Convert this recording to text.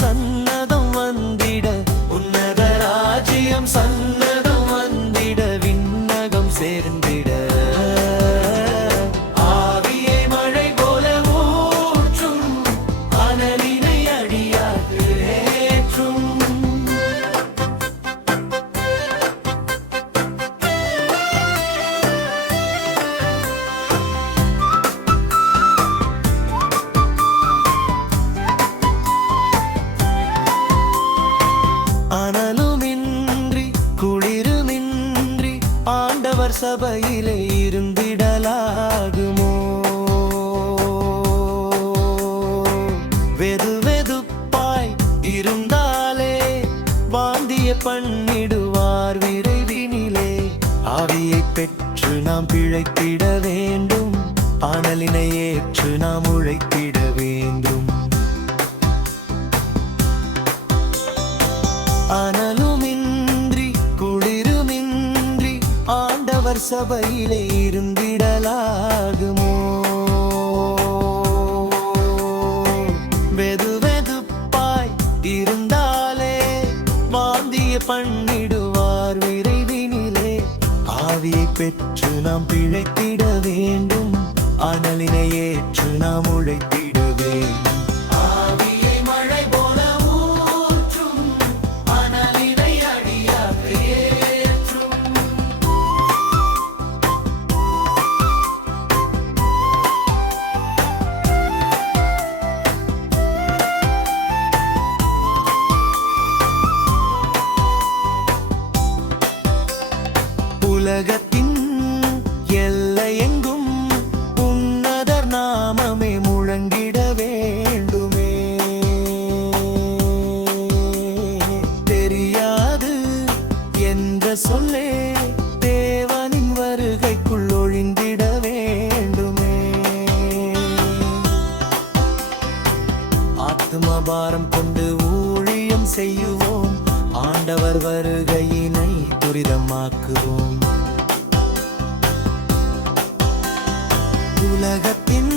சன்னதம் வந்திட, உன்னத ராஜ்யம் சன்னதம் வந்திட, விண்ணகம் சேர்ந்திட. ஆவியை மழை போல ஊற்றும், அனலினை அடியாக்கு ஏற்றும். அனலுமின்றி குளிருமின்றி ஆண்டவர் சபையிலே இருந்திடலாகுமோ? வெதுவெதுப்பாய் இருந்தாலே வாந்திய பண்ணிடுவார் விரைவினிலே. ஆவியை பெற்று நாம் பிழைத்திட வேண்டும், அனலினை ஏற்று நாம் உழைத்திட வேண்டும். அனலுமின்றி குளிருமின்றி ஆண்டவர் சபையிலே இருந்திடலாகுமோ? வெதுவெதுப்பாய் இருந்தாலே வாந்திய பண்ணிடுவார் விரைவினிலே. ஆவியை பெற்று நாம் பிழைத்திட வேண்டும், அனலினை ஏற்று நாம் உழைத்திட வேண்டும். உலகத்தின் எல்லையெங்கும் உன்னதர் நாமமே முழங்கிட வேண்டுமே. தெரியாது என்ற சொல்லே தேவனின் வருகைக்குள் ஒழிந்திட வேண்டுமே. ஆத்துமபாரம் கொண்டு ஊழியம் செய்யுவோம், ஆண்டவர் வருகையினை துரிதமாக்குவோம். உலகத்தின்